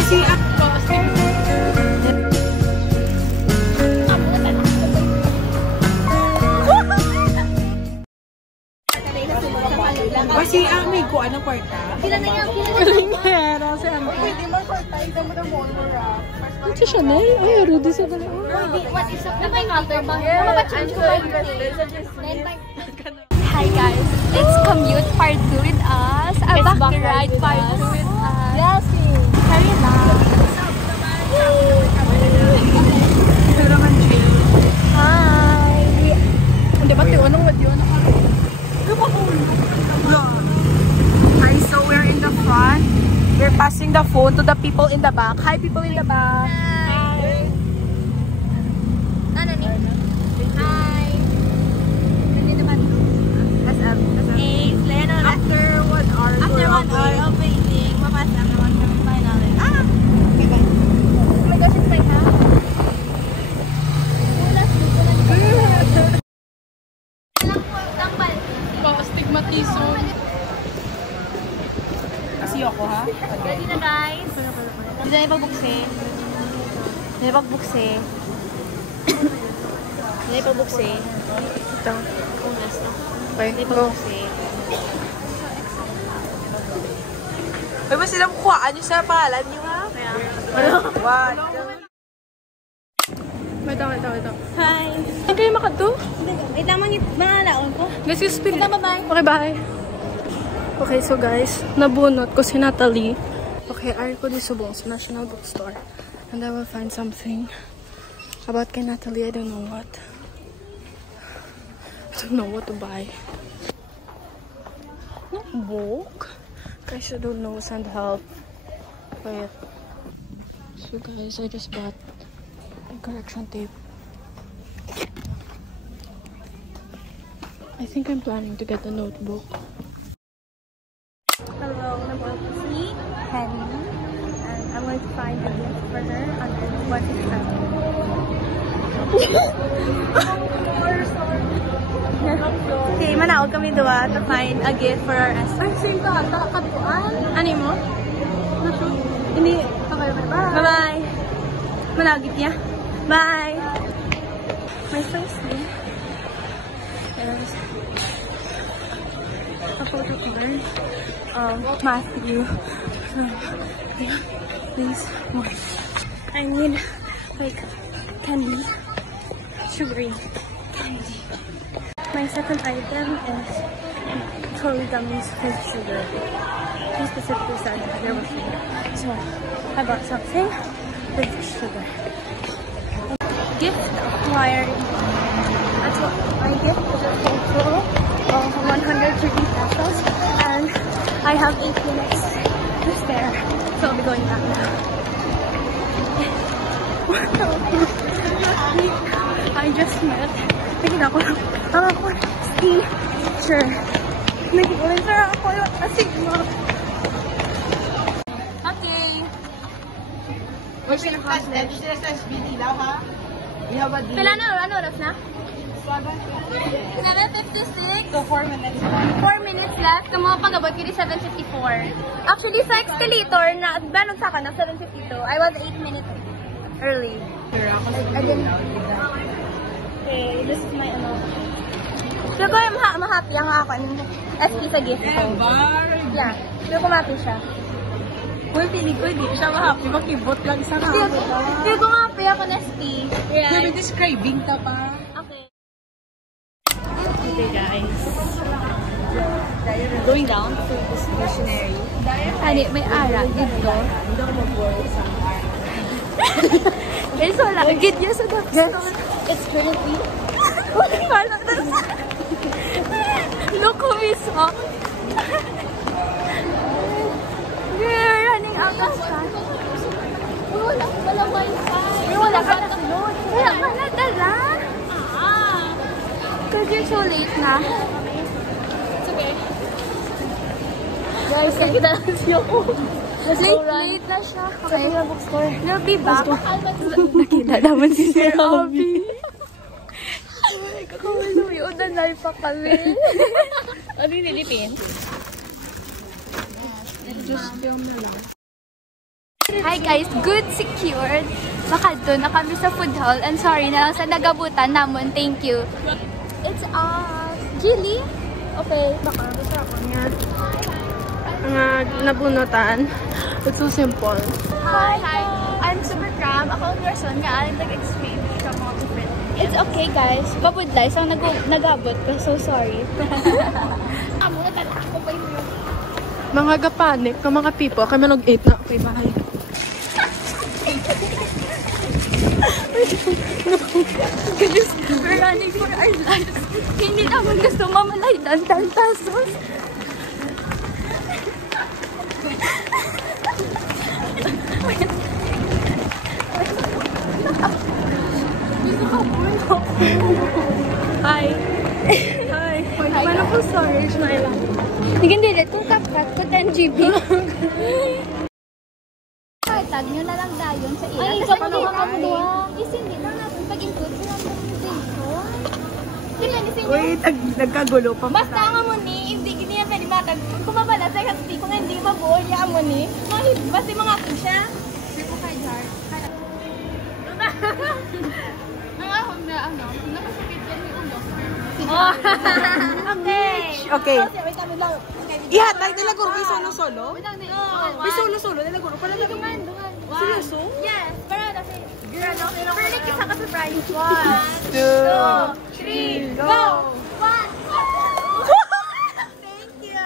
Kasi ako. Kasi may kuha ng kwarta. Sila na yan. Kalingera. Pwede mo kwarta. Ito mo na mo. Ito siya na eh. Ay, Rudy sa dala. What is up? Napay alter ba? I'm so invested. Hi guys. Let's commute part 2 with us. A back ride part 2 with us. Yes. Carry lang. Ito naman chill. Hi. Hindi ba tiyo? Anong madiyo? Hi, so we're in the front. We're passing the phone to the people in the back. Hi, people in the back. Hi. Ano ni? Hi. Hindi naman. SM. Hey, Leno. After 1 hour. After 1 hour of waiting, mapasa naman kami finally. Okay, bye. Oh my gosh, it's my house. Stigmatism. Kasi ako ha? Ready na guys. Hindi na ipagbuksi. Hindi na ipagbuksi. Hindi na ipagbuksi. Ito. Unas na. Go. Hindi ipagbuksi. May ba silang kuhaan nyo sa pangalan nyo ha? Kaya. What? Wait. Hi. Hindi kayo makato? Wait naman yung mga laon ko. Let's just spin. Bye-bye. Okay, bye. Okay, so guys, nabunot ko si Natalie. Okay, ari ko di subong sa National Bookstore. And I will find something about kay Natalie. I don't know what. I don't know what to buy. No book? Guys, I don't know. Send help. Wait. So guys, I just bought a correction tape. I think I'm planning to get a notebook. Hello, I'm going to see Penny. And I'm going to find a gift for her under what is okay, manaog kami dua to find a gift for our Esther. Ay, same ka. Katuan. Ano mo? Na-shoot. Hindi. Okay. Bye. Bye-bye. Managit niya. Bye. My first day is a photo card of Matthew. So, these one. I need like candy, sugary candy. My second item is Chloe gummies with sugar. She specifically said there was sugar. So I bought something with sugar. Gift acquired. That's what my gift is a total of 130 pesos. And I have 8 minutes to spare. So I'll be going back now. I just met. Nakita ko lang. Ang ako teacher. Nag-uwin ako yung asigma. Okay. We're gonna pass that. This is SBD now, ha? We have a deal. Kailan na? Ano oras na? 7:56. So 4 minutes. 4 minutes left. Kung mga pag-abot ko 7:54. Actually, sa escalator, banog sa akin, 7:52. I was 8 minutes early. I didn't. Okay, this is my ano. Feel ko ma-happy ang ako ng SP sa gift ko. Yeah. Feel ko ma-happy siya. Pwede siya ma-happy. Makibot lang isa ka. Feel ko ma-happy ako ng SP. Yeah. Sabi describing ta pa. Okay. Okay guys, going down to the stationery. Ani, may ara dito. It's wala. Gid niya sa bookstore. It's currently Look who we saw. We're running out of time. wala wifi. Wala ka na. Wala ka na dala. Because you're so late na. It's okay. Guys, nakita lang siya ko. Late na siya. Okay. Sa bookstore. We'll be back. Nakita naman si Sir Abby. Kakaluyo na live pa kami. Ano yung nilipin? Just film na lang. Hi guys, good secured. Makadto na kami sa food hall. And sorry na lang sa nagabutan namon. Thank you. It's Gilly. Okay. Baka gusto ako niya. Mga nabunutan. It's so simple. Hi. I'm super cram. Ako ang person nga. I'm nag-explain sa mga different. It's okay guys. Pabudlay. So nagabot ko. So sorry. Mga gapanik, mga people, kami nag-8 na. Okay, bye. Guys, we're running for our lives. Hindi naman gusto mamalay dan 10 pesos. Hi. Hi. Paano po storage na ilang? Hindi dito, kapkat ko 10 GB. Tag nyo na lang dayon sa ilan. Ay, kapag hindi na natin pag-input sila ng dito. Wait, nagkagulo pa. Basta nga mo ni, hindi ganyan pwede matag. Kung mabala sa kasi kung hindi mabuo niya mo ni, basta mga ako siya. Hindi ko kay Jar. Ang ahong na nakasakit yan yung ulo. Okay. Wait, kami lang. Ihatag nila guro kay solo-solo? May solo-solo nila guro. Pala lagi. Seryoso? Yes, para na si girl, pero like isa ka surprise. 2, 3, go! 1. Thank you.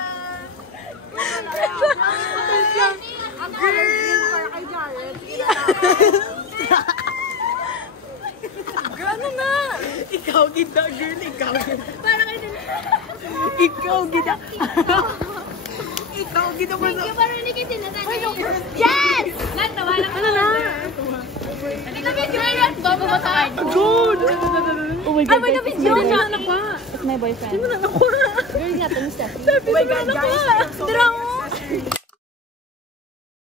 Ang girl para kay Jared. Girl, ano na? Ikaw gida, girl. Ikaw gida. Para kay din. Ikaw gida. Ikaw gida mo. Thank you, para hindi kita natin. Yes! Natawa na ka na. Hindi kami girl, bago matakan. Good! Oh my God. Ay, may video na. It's my boyfriend. Sino na nakuha? Girl nga to, Mr. Oh my God, guys. Dara mo.